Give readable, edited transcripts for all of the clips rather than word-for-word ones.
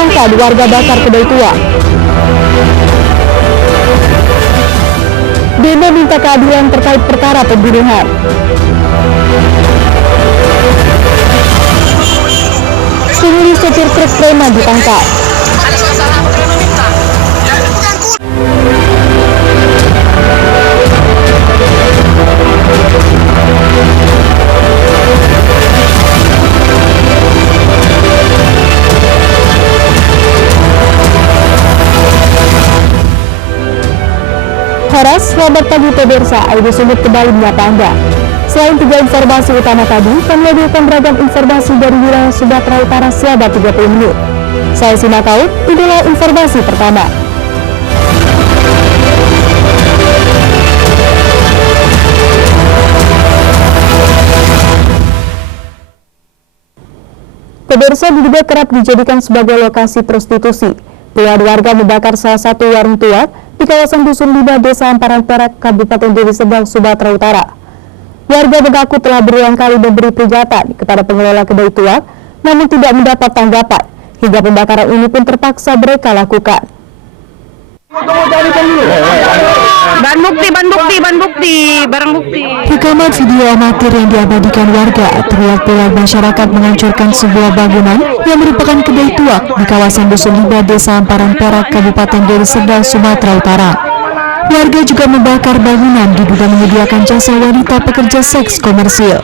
Disangka warga bakar kedai tua. Demo minta keadilan terkait perkara pembunuhan. Sungguh sopir truk preman ditangkap. Horas, selamat pagi pemirsa, Aidi Sumit kembali menyapa Anda. Selain 3 informasi utama tadi, kami hadirkan beragam informasi dari wilayah Sumatera Utara selama 30 menit. Saya simak out, inilah informasi pertama. Pemirsa diduga kerap dijadikan sebagai lokasi prostitusi. Puluhan warga membakar salah satu warung tua di kawasan Dusun 5 Desa Amparan Perak, Kabupaten Deli Serdang, Sumatera Utara. Warga mengaku telah berulang kali memberi peringatan kepada pengelola kedai tua, namun tidak mendapat tanggapan, hingga pembakaran ini pun terpaksa mereka lakukan. Barang bukti. Rekaman video amatir yang diabadikan warga terlihat puluhan masyarakat menghancurkan sebuah bangunan yang merupakan kedai tuak di kawasan Dusun 5 Desa Amparan Perak, Kabupaten Deli Serdang, Sumatera Utara. Warga juga membakar bangunan diduga menyediakan jasa wanita pekerja seks komersil.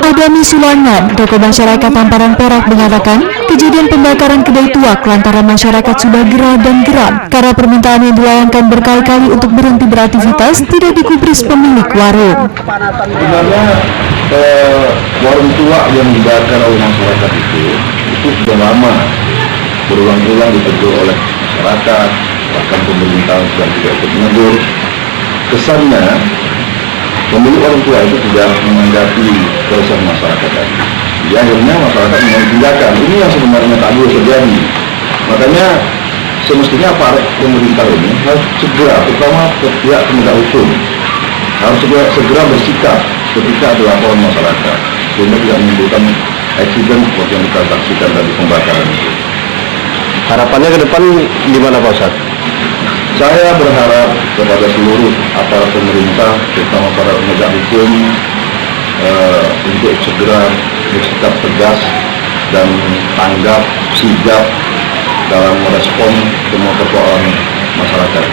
Adami Sulangan, tokoh masyarakat Amparan Perak, mengatakan kejadian pembakaran kedai tuak lantaran masyarakat sudah gerah dan geram karena permintaan yang dilayangkan berkali-kali untuk berhenti beraktivitas tidak digubris pemilik warung. Sebenarnya warung tua yang dibakar oleh masyarakat itu sudah lama berulang-ulang ditegur oleh masyarakat, bahkan pemerintah sudah tidak ikut menegur. Kesannya pemilik warung tua itu tidak menanggapi keresahan masyarakat tadi. Jadi akhirnya masyarakat mengambil tindakan. Ini yang sebenarnya tak boleh terjadi. Makanya semestinya aparat pemerintah ini harus segera, terutama pihak penegak hukum, harus segera bersikap ketika ada laporan masyarakat, sehingga tidak menimbulkan eksiden seperti yang kita saksikan dari pembakaran itu. Harapannya ke depan gimana Pak Ustadz? Saya berharap kepada seluruh aparat pemerintah, terutama para penegak hukum, untuk segera bersikap tegas dan tanggap, sigap dalam merespon semua persoalan masyarakat.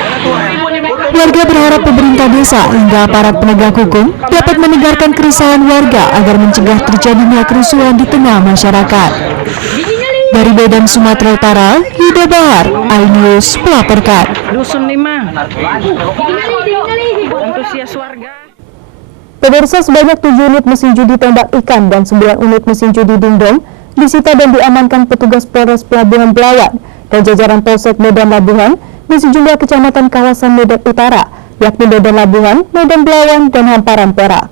Warga berharap pemerintah desa hingga aparat penegak hukum dapat menegarkan keresahan warga agar mencegah terjadinya kerusuhan di tengah masyarakat. Dari Medan, Sumatera Utara, Yuda Bahar, iNews melaporkan. Dusun 5. Antusias warga. Pemirsa, sebanyak 7 unit mesin judi tembak ikan dan 9 unit mesin judi dingdong disita dan diamankan petugas Polres Pelabuhan Belawan dan jajaran Polsek Medan Labuhan di sejumlah kecamatan kawasan Medan Utara, yakni Medan Labuhan, Medan Belawan, dan Hamparan Perak.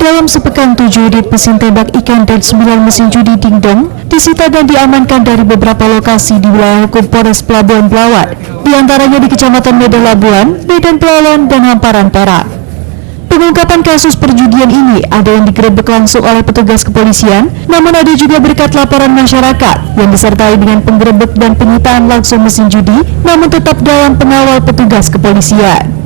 Dalam sepekan 7 unit mesin tembak ikan dan 9 mesin judi dingdong disita dan diamankan dari beberapa lokasi di wilayah hukum Polres Pelabuhan Belawan, diantaranya di Kecamatan Medan Labuhan, Medan Belawan, dan Hamparan Perak. Pengungkapan kasus perjudian ini ada yang digerebek langsung oleh petugas kepolisian, namun ada juga berkat laporan masyarakat yang disertai dengan penggerebek dan penyitaan langsung mesin judi, namun tetap dalam pengawal petugas kepolisian.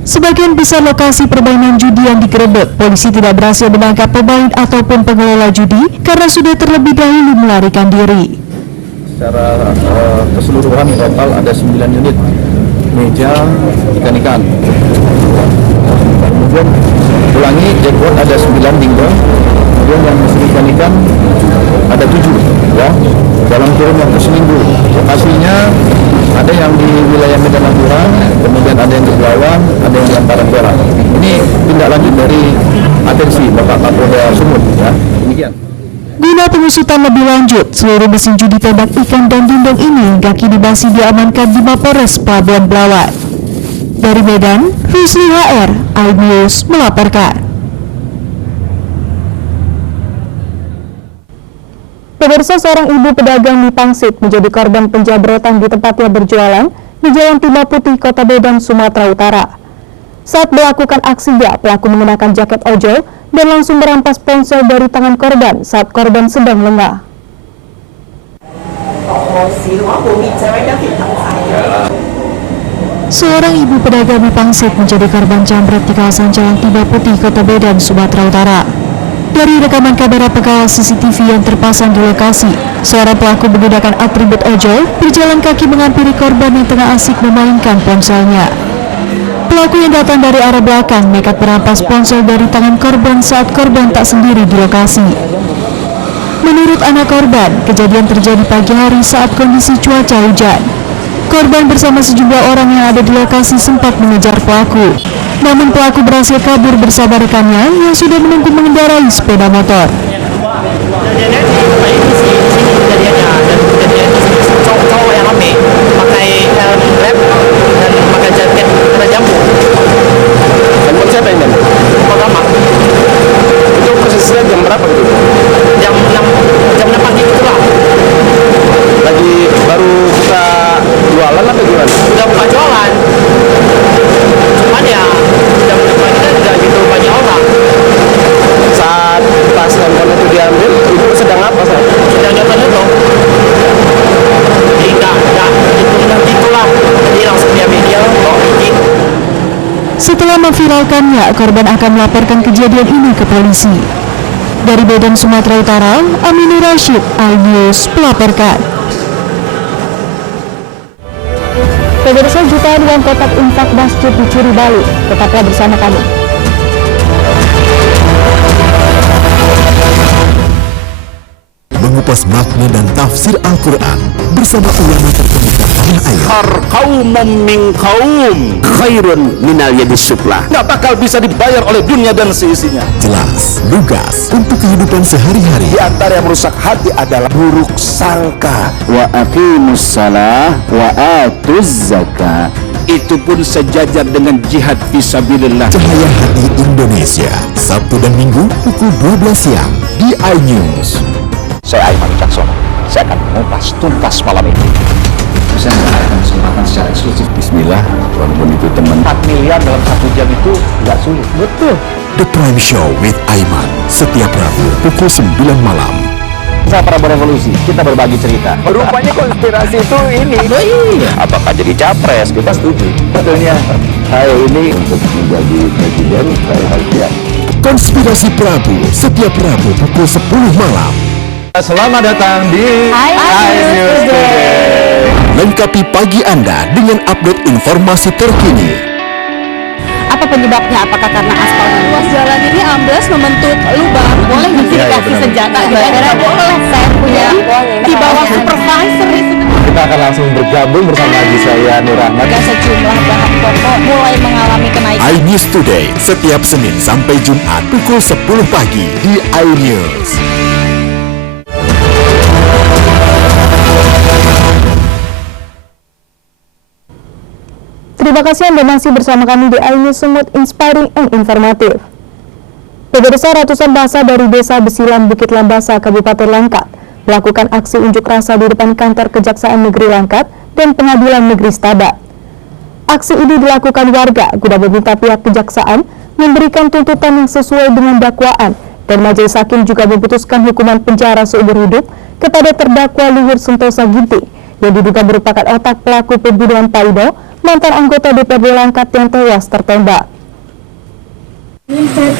Sebagian besar lokasi permainan judi yang digerebek, polisi tidak berhasil menangkap pemain ataupun pengelola judi karena sudah terlebih dahulu melarikan diri. Secara keseluruhan total ada 9 unit meja ikan-ikan. Kemudian ulangi, jackpot ada 9 dingdong. Kemudian yang mesin ikan-ikan ada 7 ya, dalam kurun waktu seminggu. Lokasinya ada yang di wilayah Medan Labuhan, kemudian ada yang di Belawan, ada yang di Amparan Perak. Ini tindak lanjut dari atensi Bapak Kapolda Sumut ya. Demikian. Guna pengusutan lebih lanjut, seluruh mesin judi tembak ikan dan dingdong ini hingga kini masih diamankan di Mapolres Pelabuhan Belawan. Dari Medan, Rusli HR, iNews melaporkan. Pemirsa, seorang ibu pedagang mie pangsit menjadi korban penjabretan di tempatnya berjualan di Jalan Timah Putih, Kota Medan, Sumatera Utara. Saat melakukan aksinya, pelaku mengenakan jaket ojol dan langsung merampas ponsel dari tangan korban saat korban sedang lengah. Seorang ibu pedagang mie pangsit menjadi korban jambret di kawasan Jalan Tiba Putih, Kota Medan, Sumatera Utara. Dari rekaman kamera pengawas CCTV yang terpasang di lokasi, seorang pelaku menggunakan atribut ojol berjalan kaki menghampiri korban yang tengah asik memainkan ponselnya. Pelaku yang datang dari arah belakang nekat merampas ponsel dari tangan korban saat korban tak sendiri di lokasi. Menurut anak korban, kejadian terjadi pagi hari saat kondisi cuaca hujan. Korban bersama sejumlah orang yang ada di lokasi sempat mengejar pelaku. Namun pelaku berhasil kabur bersama rekannya yang sudah menunggu mengendarai sepeda motor. Cowok yang rame pakai helm Grab dan pakai jaket kena jambu. Handphone siapa ini? Pertama. Itu posisinya jam berapa gitu? Jam 6 pagi itu lah. Lagi baru buka jualan atau gimana? Udah buka jualan. Cuman ya jam 6 pagi kan tidak gitu banyak orang. Saat pas handphone itu diambil, itu sedang apa saat? Sedang nyoto-nyoto. Itulah, jadi langsung dia media bikin. Setelah memviralkannya, korban akan melaporkan kejadian ini ke polisi. Dari Medan, Sumatera Utara, Aminur Rashid, iNews melaporkan. Pemirsa, jutaan uang kotak infak masjid dicuri balik. Tetaplah bersama kami. Mengupas makna dan tafsir Al-Quran bersama ulama terkemuka tanah air. Qaumum min qaum khairun minal yadis suflah. Nggak bakal bisa dibayar oleh dunia dan seisinya. Jelas, lugas untuk kehidupan sehari-hari. Di antara yang merusak hati adalah buruk sangka. Wa aqimus salah wa atuz zakah. Itu pun sejajar dengan jihad fisabilillah. Cahaya Hati Indonesia, Sabtu dan Minggu pukul 12 siang di iNews. Saya Aiman Wicaksono. Saya akan mengupas tuntas malam ini. Saya mendapatkan kesempatan secara eksklusif. Bismillah, walaupun itu teman. 4 miliar dalam 1 jam itu nggak sulit. Betul. The Prime Show with Aiman, setiap Rabu pukul 9 malam. Saya Prabowo Revolusi, kita berbagi cerita. Rupanya konspirasi itu ini. Oh iya. Apakah jadi capres? Kita setuju. Betulnya saya ini untuk menjadi presiden, saya harus siap. Konspirasi Prabu, setiap Rabu pukul 10 malam. Selamat datang di iNews Today. Lengkapi pagi Anda dengan update informasi terkini. Apa penyebabnya? Apakah karena aspal ruas jalan ini ambles membentuk lubang? Boleh dikasih senjata? Boleh. Saya punya di bawah supervisor. Kita akan langsung bergabung bersama lagi saya Nur Rahmat. Sejumlah bahan pokok mulai mengalami kenaikan. iNews Today setiap Senin sampai Jumat pukul 10 pagi di iNews. Terima kasih Anda masih bersama kami di iNews Sumut Inspiring and Informatif. Pemirsa, ratusan massa dari Desa Besilan, Bukit Lambasa, Kabupaten Langkat melakukan aksi unjuk rasa di depan kantor Kejaksaan Negeri Langkat dan Pengadilan Negeri Stabat. Aksi ini dilakukan warga guna meminta pihak kejaksaan memberikan tuntutan yang sesuai dengan dakwaan, dan Majelis Hakim juga memutuskan hukuman penjara seumur hidup kepada terdakwa Luhur Sentosa Ginting yang diduga merupakan otak pelaku pembunuhan Paino, mantan anggota DPRD Langkat yang tewas tertembak. Untuk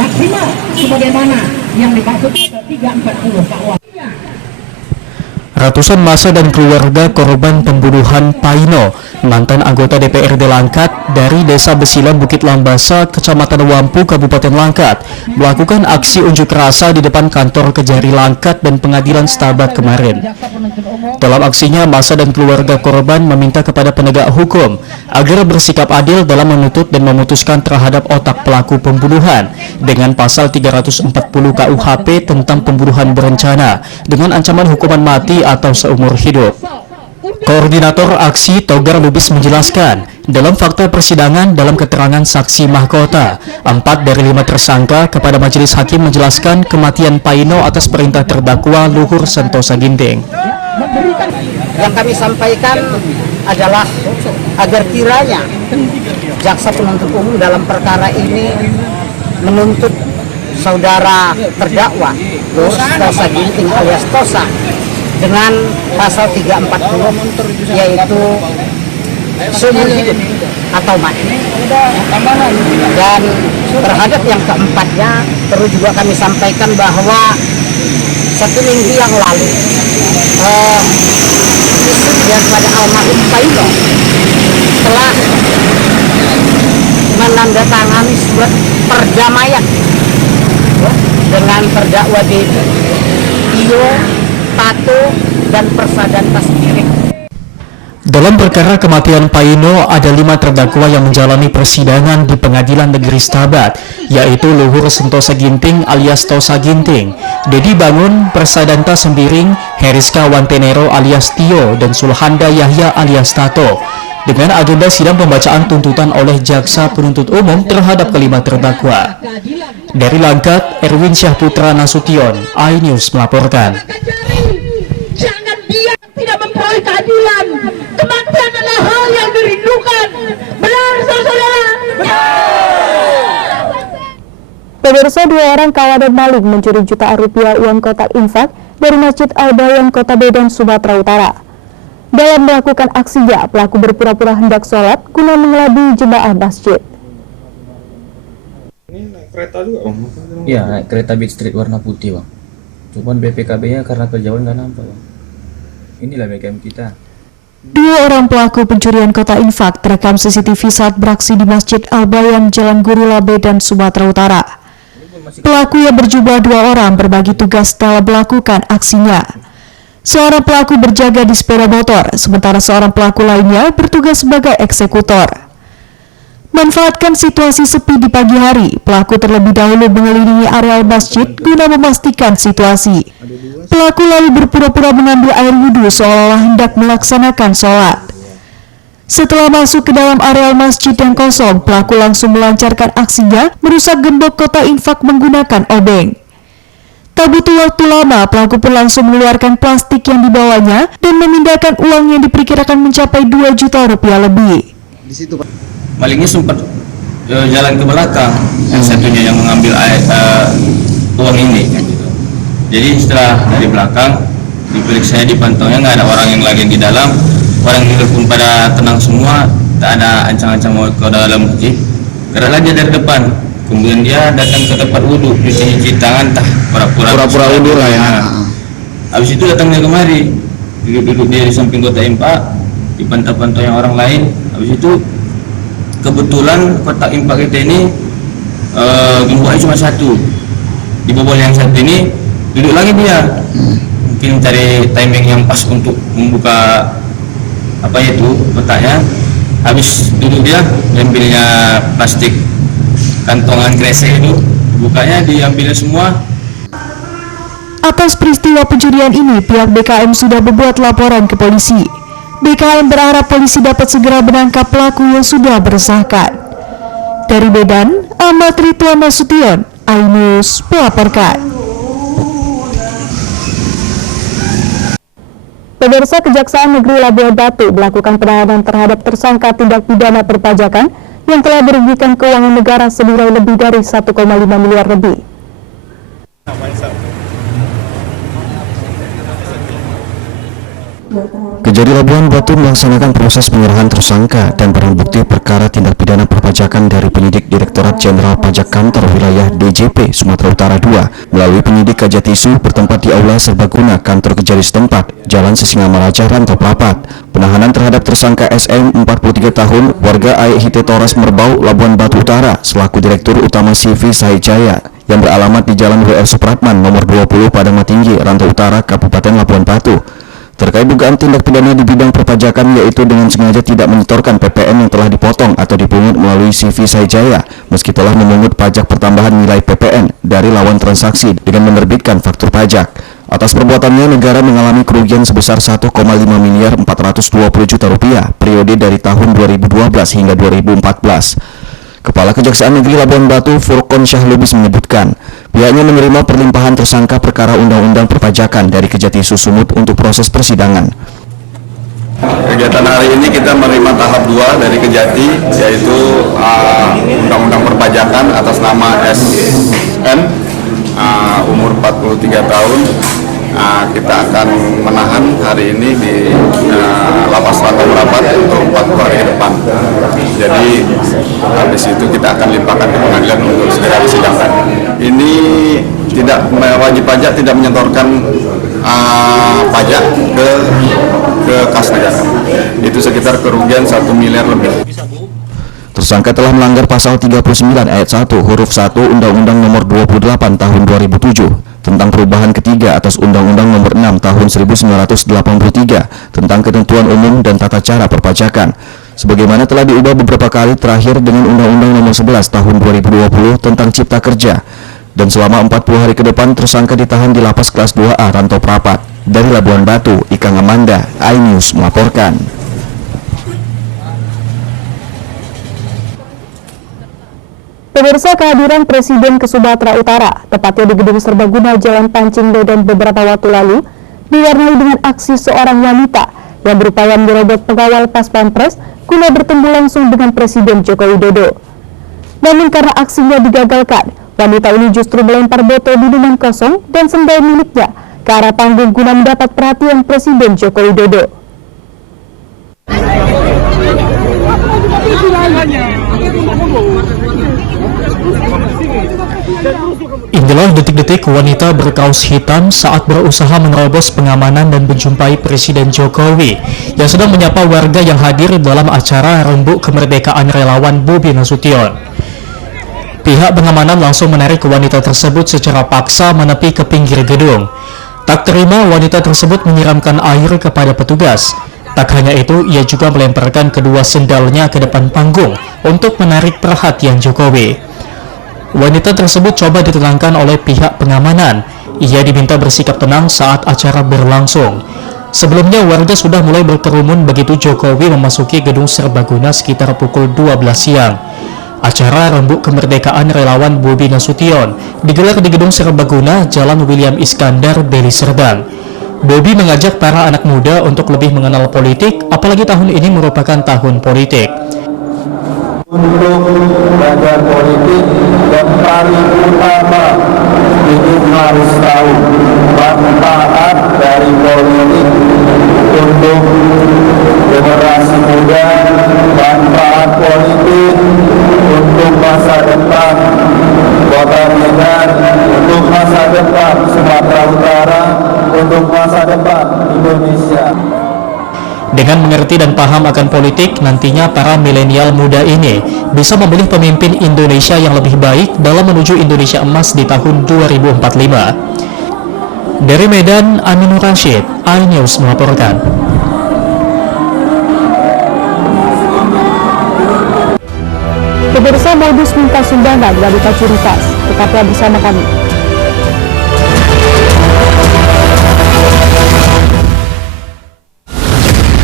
maksimal sebagaimana yang dimaksud pasal 340 KUH. Ratusan massa dan keluarga korban pembunuhan Paino, mantan anggota DPRD Langkat dari Desa Besilan, Bukit Lambasa, Kecamatan Wampu, Kabupaten Langkat, melakukan aksi unjuk rasa di depan kantor Kejari Langkat dan Pengadilan Stabat kemarin. Dalam aksinya, massa dan keluarga korban meminta kepada penegak hukum agar bersikap adil dalam menuntut dan memutuskan terhadap otak pelaku pembunuhan dengan pasal 340 KUHP tentang pembunuhan berencana dengan ancaman hukuman mati atau seumur hidup. Koordinator aksi Togar Lubis menjelaskan, dalam fakta persidangan dalam keterangan saksi mahkota, 4 dari 5 tersangka kepada Majelis Hakim menjelaskan kematian Paino atas perintah terdakwa Luhur Sentosa Ginting. Yang kami sampaikan adalah agar kiranya jaksa penuntut umum dalam perkara ini menuntut saudara terdakwa Tosa Ginting alias Tosa dengan pasal 340 yaitu seumur hidup atau mati. Dan terhadap yang keempatnya perlu juga kami sampaikan bahwa 1 minggu yang lalu istri daripada almarhum Paino telah menandatangani surat perdamaian dengan terdakwa Dedi, Tio, Tato, dan Persadanta sendiri. Dalam perkara kematian Paino, ada 5 terdakwa yang menjalani persidangan di Pengadilan Negeri Stabat, yaitu Luhur Sentosa Ginting alias Tosa Ginting, Dedi Bangun, Persadanta Sembiring, Heriska Wantenero alias Tio, dan Sulhanda Yahya alias Tato. Dengan agenda sidang pembacaan tuntutan oleh Jaksa Penuntut Umum terhadap kelima terdakwa. Dari Langkat, Erwin Syahputra Nasution, iNews melaporkan. Jangan dia tidak memperoleh keadilan. Kematian adalah hal yang dirindukan. Benar, saudara? Pemirsa, 2 orang kawanan maling mencuri jutaan rupiah uang kotak infak dari Masjid Al-Bayan, Kota Medan, Sumatera Utara. Dalam melakukan aksinya, pelaku berpura-pura hendak sholat guna mengelabui jemaah masjid. Ini naik kereta juga, Bang? Iya, naik kereta Beat Street warna putih, Bang. Cuman BPKB-nya karena kejauhan nggak nampak, Bang. Inilah BKM kita. 2 orang pelaku pencurian kotak infak terekam CCTV saat beraksi di Masjid Al-Bayan, Jalan Gurula, Medan, Sumatera Utara. Pelaku yang berjumlah 2 orang berbagi tugas dalam melakukan aksinya. Seorang pelaku berjaga di sepeda motor, sementara seorang pelaku lainnya bertugas sebagai eksekutor. Manfaatkan situasi sepi di pagi hari, pelaku terlebih dahulu mengelilingi areal masjid guna memastikan situasi. Pelaku lalu berpura-pura mengambil air wudhu seolah-olah hendak melaksanakan sholat. Setelah masuk ke dalam areal masjid yang kosong, pelaku langsung melancarkan aksinya merusak gembok kotak infak menggunakan obeng. Tak butuh waktu lama, pelaku pun langsung mengeluarkan plastik yang dibawanya dan memindahkan uang yang diperkirakan mencapai 2 juta rupiah lebih. Di situ, Pak. Malingnya sempat jalan ke belakang, yang satunya yang mengambil uang ini, kan gitu. Jadi setelah dari belakang diperiksanya, dipantaunya nggak ada orang yang lagi di dalam, orang itu pun pada tenang semua, tak ada ancang-ancang mau ke dalam masjid. Karena dia dari depan. Kemudian dia datang ke tempat wudhu, cuci tangan, pura-pura wudhu lah ya. Habis itu datangnya kemari, duduk dia di samping kotak infak, dipantau-pantau yang orang lain. Habis itu kebetulan kotak infak kita ini gemboknya cuma 1. Di bobol yang 1 ini duduk lagi dia, mungkin cari timing yang pas untuk membuka apa itu kotaknya. Habis duduk dia, ambilnya plastik kantongan kresek itu, bukanya diambilnya semua. Atas peristiwa pencurian ini, pihak BKM sudah membuat laporan ke polisi. BKM berharap polisi dapat segera menangkap pelaku yang sudah beresahkan. Dari Medan, Ahmad Ridwan Nasution, iNews melaporkan. Pemirsa, Kejaksaan Negeri Labuan Batu melakukan penahanan terhadap tersangka tindak pidana perpajakan yang telah merugikan keuangan negara senilai lebih dari 1,5 miliar lebih. Kejari Labuan Batu melaksanakan proses penyerahan tersangka dan barang bukti perkara tindak pidana perpajakan dari penyidik Direktorat Jenderal Pajak Kantor Wilayah DJP Sumatera Utara II melalui penyidik Kajatisu bertempat di Aula Serbaguna Kantor Kejari setempat, Jalan Sisingamaraja, Rantau Pelapat. Penahanan terhadap tersangka SM 43 tahun, warga AIHT Torres Merbau, Labuan Batu Utara, selaku Direktur Utama CV Sahijaya yang beralamat di Jalan WR Supratman nomor 20 Padang Tinggi, Rantau Utara, Kabupaten Labuan Batu. Terkait dugaan tindak pidana di bidang perpajakan, yaitu dengan sengaja tidak menyetorkan PPN yang telah dipotong atau dipungut melalui CV Sahijaya meski telah memungut pajak pertambahan nilai PPN dari lawan transaksi dengan menerbitkan faktur pajak. Atas perbuatannya, negara mengalami kerugian sebesar 1,5 miliar 420 juta rupiah periode dari tahun 2012 hingga 2014. Kepala Kejaksaan Negeri Labuan Batu, Furqon Syahlubis menyebutkan, pihaknya menerima perlimpahan tersangka perkara undang-undang perpajakan dari Kejati Susumut untuk proses persidangan. Kegiatan Dan hari ini kita menerima tahap 2 dari Kejati, yaitu Undang-Undang Perpajakan atas nama SN, umur 43 tahun. Kita akan menahan hari ini di Lapas Rantau Merapat untuk 40 hari ke depan. Jadi habis itu kita akan limpahkan ke pengadilan untuk segera disidangkan. Ini tidak wajib pajak, tidak menyetorkan pajak ke kas negara. Itu sekitar kerugian 1 miliar lebih. Tersangka telah melanggar pasal 39 ayat 1 huruf 1 Undang-Undang Nomor 28 Tahun 2007 tentang perubahan ketiga atas Undang-Undang Nomor 6 Tahun 1983 tentang ketentuan umum dan tata cara perpajakan, sebagaimana telah diubah beberapa kali, terakhir dengan Undang-Undang Nomor 11 Tahun 2020 tentang Cipta Kerja. Dan selama 40 hari ke depan tersangka ditahan di Lapas Kelas 2A Rantau Prapat. Dari Labuan Batu, Ikang Amanda, iNews melaporkan. Pemirsa, kehadiran Presiden ke Sumatera Utara, tepatnya di Gedung Serbaguna Jalan Pancing Medan beberapa waktu lalu, diwarnai dengan aksi seorang wanita yang berupaya menyerobot pengawal Pas Pampres guna bertemu langsung dengan Presiden Joko Widodo. Namun karena aksinya digagalkan, wanita ini justru melempar botol minuman kosong dan sendal miliknya ke arah panggung guna mendapat perhatian Presiden Joko Widodo. Inilah detik-detik wanita berkaos hitam saat berusaha menerobos pengamanan dan menjumpai Presiden Jokowi yang sedang menyapa warga yang hadir dalam acara Rembuk Kemerdekaan Relawan Bobi Nasution. Pihak pengamanan langsung menarik wanita tersebut secara paksa menepi ke pinggir gedung. Tak terima, wanita tersebut menyiramkan air kepada petugas. Tak hanya itu, ia juga melemparkan kedua sendalnya ke depan panggung untuk menarik perhatian Jokowi. Wanita tersebut coba ditenangkan oleh pihak pengamanan. Ia diminta bersikap tenang saat acara berlangsung. Sebelumnya, warga sudah mulai berkerumun begitu Jokowi memasuki Gedung Serbaguna sekitar pukul 12 siang. Acara Rembuk Kemerdekaan Relawan Bobi Nasution digelar di Gedung Serbaguna, Jalan William Iskandar, Deli Serdang. Bobi mengajak para anak muda untuk lebih mengenal politik, apalagi tahun ini merupakan tahun politik. Untuk belajar politik yang paling utama itu harus tahu manfaat dari politik untuk generasi muda, manfaat politik untuk masa depan Kota Medan, untuk masa depan Sumatera Utara, untuk masa depan Indonesia. Dengan mengerti dan paham akan politik, nantinya para milenial muda ini bisa memilih pemimpin Indonesia yang lebih baik dalam menuju Indonesia Emas di tahun 2045. Dari Medan, Aminur Rashid, iNews melaporkan. Pemirsa, modus minta sumbangan wanita curi tas, tetaplah bersama kami.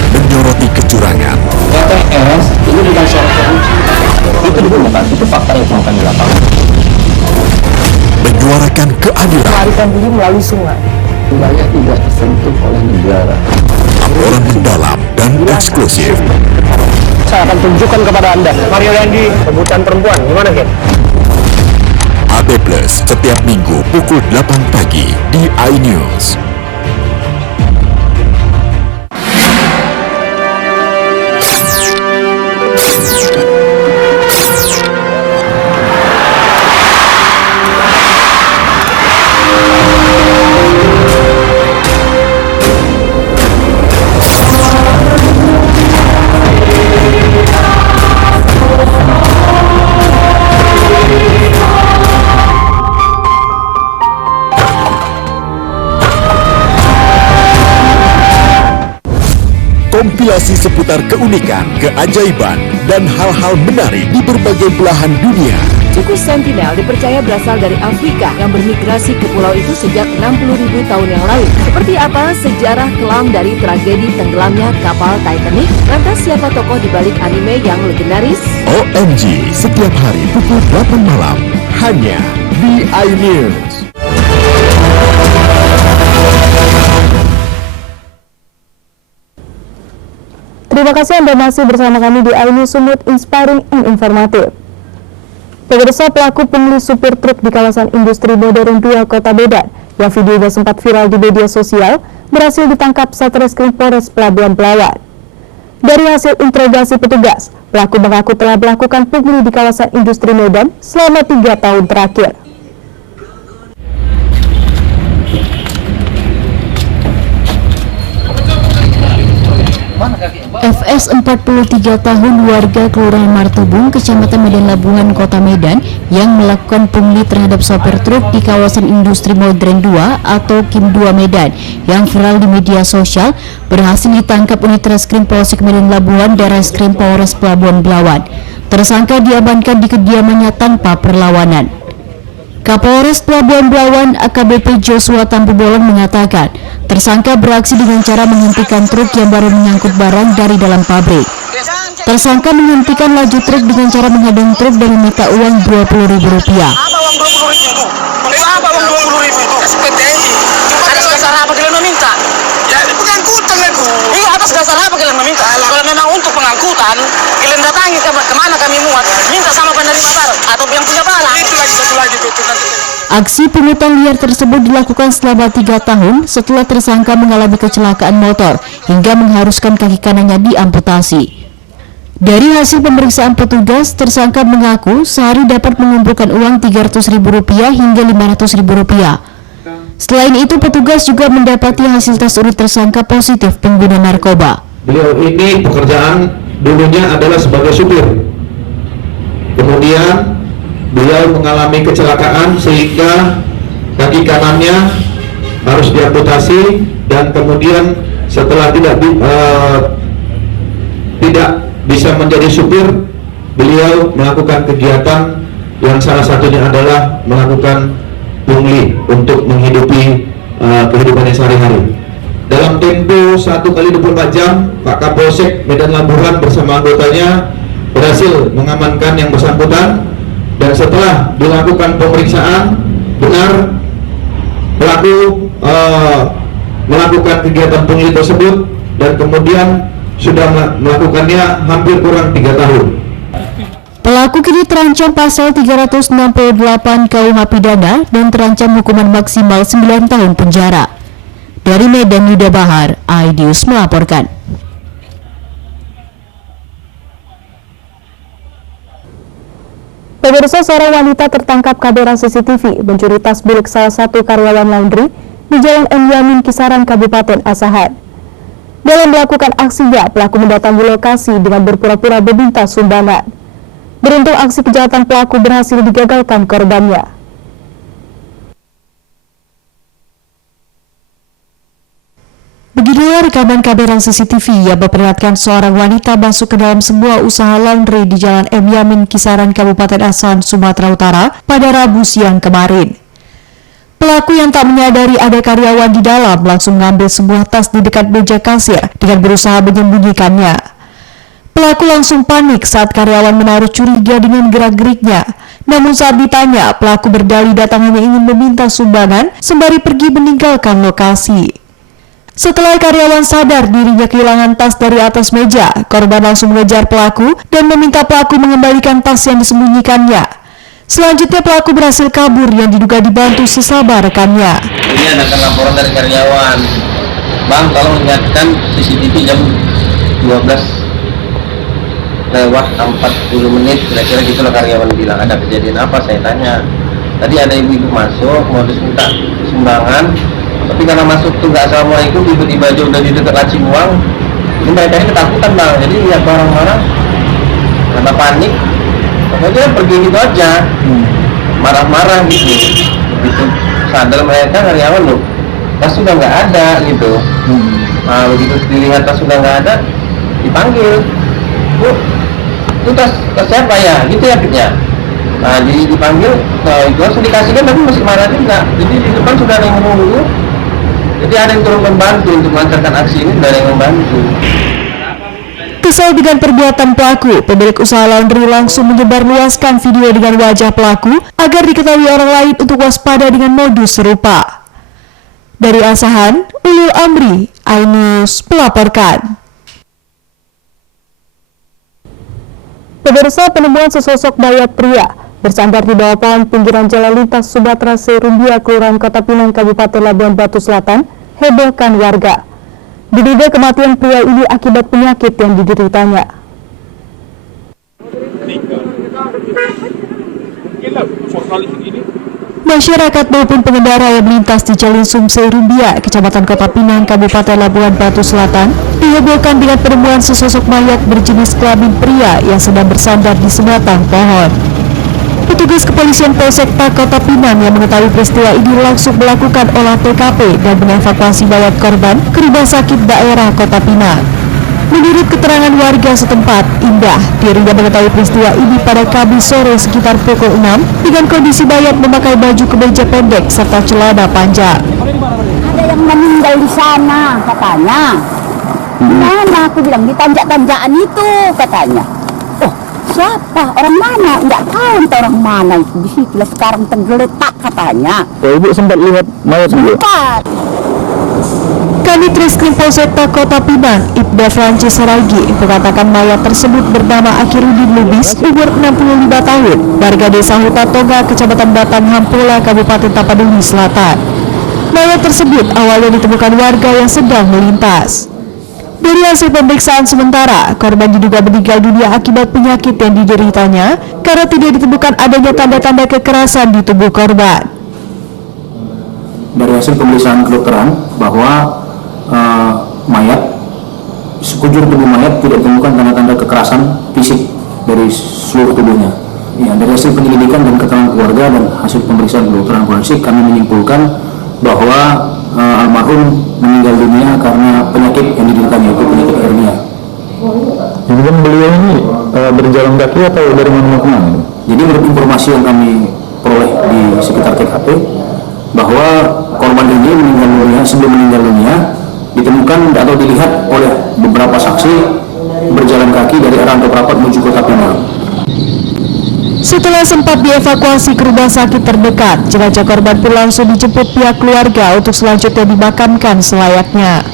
Menyoroti kecurangan. TPS ini bukan syarat korupsi. Itu digunakan, itu fakta yang ditemukan di lapangan. Menyuarakan keadilan. Melarikan diri melalui sungai. Wilayah tidak tersentuh oleh negara. Laporan mendalam dan eksklusif. Saya akan tunjukkan kepada Anda. Mario Dandi, sebutan perempuan, gimana Ken? AB Plus setiap minggu pukul 8 pagi di iNews. Kompilasi seputar keunikan, keajaiban, dan hal-hal menarik di berbagai belahan dunia. Suku Sentinel dipercaya berasal dari Afrika yang bermigrasi ke pulau itu sejak 60.000 tahun yang lalu. Seperti apa sejarah kelam dari tragedi tenggelamnya kapal Titanic? Lantas siapa tokoh di balik anime yang legendaris? OMG, setiap hari pukul 8 malam, hanya di iNews. Terima Terima kasih Anda masih bersama kami di iNews Sumut Inspiring and Informatif. Pemirsa, pelaku pungli supir truk di kawasan industri modern 2 Kota Medan yang videonya sempat viral di media sosial berhasil ditangkap Satreskrim Polres Pelabuhan Belawan. Dari hasil interogasi petugas, pelaku mengaku telah melakukan pungli di kawasan industri Medan selama 3 tahun terakhir. FS 43 tahun warga Kelurahan Martubung, Kecamatan Medan Labuhan, Kota Medan yang melakukan pungli terhadap sopir truk di kawasan industri modern 2 atau KIM 2 Medan yang viral di media sosial berhasil ditangkap unit Reskrim Polsek Medan Labuhan dan Reskrim Polres Pelabuhan Belawan. Tersangka diamankan di kediamannya tanpa perlawanan. Kapolres Pelabuhan Belawan AKBP Joshua Tampu Bolong mengatakan, tersangka beraksi dengan cara menghentikan truk yang baru mengangkut barang dari dalam pabrik. Tersangka menghentikan laju truk dengan cara menghadang truk dan meminta uang Rp20.000. Apa uang Rp20.000 itu? Apa uang Rp20.000 itu? SPTI. Atas dasar apa kalian meminta? Ya, pengangkutan aku. Iya, atas dasar apa kalian meminta? Kalau memang untuk pengangkutan, kalian datangi kemana kami muat, minta sama penerima barang atau yang punya barang. Itu lagi satu lagi itu. Aksi pungutan liar tersebut dilakukan selama 3 tahun setelah tersangka mengalami kecelakaan motor hingga mengharuskan kaki kanannya diamputasi. Dari hasil pemeriksaan petugas, tersangka mengaku sehari dapat mengumpulkan uang Rp300.000 hingga Rp500.000. Selain itu, petugas juga mendapati hasil tes urin tersangka positif pengguna narkoba. Beliau ini pekerjaan dulunya adalah sebagai supir. Kemudian beliau mengalami kecelakaan sehingga kaki kanannya harus diamputasi dan kemudian setelah tidak bisa menjadi supir, beliau melakukan kegiatan yang salah satunya adalah melakukan pungli untuk menghidupi kehidupannya sehari-hari. Dalam tempo 1x24 jam, Pak Kapolsek Medan Labuhan bersama anggotanya berhasil mengamankan yang bersangkutan. Dan setelah dilakukan pemeriksaan, benar pelaku melakukan kegiatan pungli tersebut dan kemudian sudah melakukannya hampir kurang 3 tahun. Pelaku kini terancam pasal 368 KUH Pidana dan terancam hukuman maksimal 9 tahun penjara. Dari Medan, Yuda Bahar, iNews melaporkan. Pemirsa, seorang wanita tertangkap kamera CCTV mencuri tas milik salah satu karyawan laundry di Jalan M. Yamin, Kisaran, Kabupaten Asahan. Dalam melakukan aksinya, pelaku mendatangi lokasi dengan berpura-pura meminta sumbangan. Beruntung aksi kejahatan pelaku berhasil digagalkan korbannya. Beginilah rekaman kamera CCTV yang memperlihatkan seorang wanita masuk ke dalam sebuah usaha laundry di Jalan M. Yamin, Kisaran, Kabupaten Asahan, Sumatera Utara pada Rabu siang kemarin. Pelaku yang tak menyadari ada karyawan di dalam langsung mengambil sebuah tas di dekat meja kasir dengan berusaha menyembunyikannya. Pelaku langsung panik saat karyawan menaruh curiga dengan gerak-geriknya. Namun saat ditanya, pelaku berdalih datang hanya ingin meminta sumbangan sembari pergi meninggalkan lokasi. Setelah karyawan sadar dirinya kehilangan tas dari atas meja, korban langsung mengejar pelaku dan meminta pelaku mengembalikan tas yang disembunyikannya. Selanjutnya pelaku berhasil kabur yang diduga dibantu sesama rekannya. Ini ada laporan dari karyawan. Bang, tolong ingatkan CCTV jam 12:40 kira-kira gitulah karyawan bilang. Ada kejadian apa? Saya tanya. Tadi ada ibu-ibu masuk modus minta sumbangan. Tapi karena masuk tuh nggak assalamualaikum, tiba-tiba aja udah di dekat laci uang. Ini mereka ini ketakutan bang, jadi lihat orang marah, karena panik, pokoknya pergi gitu aja, marah-marah gitu. Begitu sadar mereka karyawan loh, tas sudah nggak ada gitu. Nah begitu dilihat tas sudah nggak ada, dipanggil, bu, itu tas siapa ya? Gitu ya Pitnya. Nah dipanggil, itu langsung dikasihkan tapi masih marah juga. Jadi di depan sudah ada yang menunggu. Jadi ada yang turun membantu untuk melancarkan aksi ini, ada yang membantu. Kesal dengan perbuatan pelaku, pemilik usaha laundry langsung menyebarluaskan video dengan wajah pelaku agar diketahui orang lain untuk waspada dengan modus serupa. Dari Asahan, Ulil Amri, iNews melaporkan. Pemirsa, penemuan sesosok mayat pria bersandar di bawah pohon pinggiran jalan lintas Sumatera Serumbia, Kelurahan Kota Pinang, Kabupaten Labuan Batu Selatan, hebohkan warga. Diduga kematian pria ini akibat penyakit yang dideritanya. Masyarakat maupun pengendara yang melintas di Jalan Serumbia, Kecamatan Kota Pinang, Kabupaten Labuan Batu Selatan, dihebohkan dengan penemuan sesosok mayat berjenis kelamin pria yang sedang bersandar di sebatang pohon. Petugas kepolisian Polsek Kota Pinang yang mengetahui peristiwa ini langsung melakukan olah TKP dan mengevakuasi mayat korban ke rumah sakit daerah Kota Pinang. Menurut keterangan warga setempat, Indah dirinya mengetahui peristiwa ini pada Kamis sore sekitar pukul 6 dengan kondisi mayat memakai baju kemeja pendek serta celana panjang. Ada yang meninggal di sana katanya. Mana aku bilang di tanjak-tanjakan itu katanya. Oh, siapa? Orang mana? Enggak tahu entah orang mana itu. Di situlah sekarang tergeletak katanya. Oh, Ibu sempat lihat mayat dulu? Sempat. Kanit Reskrim Polsek Kota Pinang, Ibda Francis Saragi, mengatakan mayat tersebut bernama Akirudin Lubis, umur 65 tahun, warga desa Huta Toga, Kecamatan Batang Hampola, Kabupaten Tapanuli Selatan. Mayat tersebut awalnya ditemukan warga yang sedang melintas. Dari hasil pemeriksaan sementara, korban diduga meninggal dunia akibat penyakit yang dideritanya karena tidak ditemukan adanya tanda-tanda kekerasan di tubuh korban. Dari hasil pemeriksaan kedokteran bahwa mayat, sekujur tubuh mayat tidak ditemukan tanda-tanda kekerasan fisik dari seluruh tubuhnya. Ya, dari hasil penyelidikan dan keterangan keluarga dan hasil pemeriksaan kedokteran forensik, kami menyimpulkan bahwa almarhum meninggal dunia karena penyakit yang dideritanya, yaitu penyakit hernia. Jadi kan beliau ini berjalan kaki atau dari mana ke mana? Jadi menurut informasi yang kami peroleh di sekitar TKP, bahwa korban ini meninggal dunia, sebelum meninggal dunia ditemukan atau dilihat oleh beberapa saksi berjalan kaki dari arah Antoprapat menuju Kota Pinang. Setelah sempat dievakuasi ke rumah sakit terdekat, jenazah korban pun langsung dijemput pihak keluarga untuk selanjutnya dimakamkan selayaknya.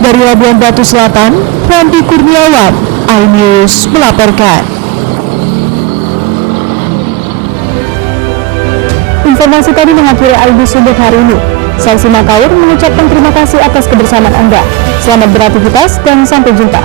Dari Labuan Batu Selatan, Randy Kurniawan, iNews melaporkan. Informasi tadi mengakhiri iNews untuk hari ini. Saya Sima Kaur mengucapkan terima kasih atas kebersamaan Anda. Selamat beraktivitas dan sampai jumpa.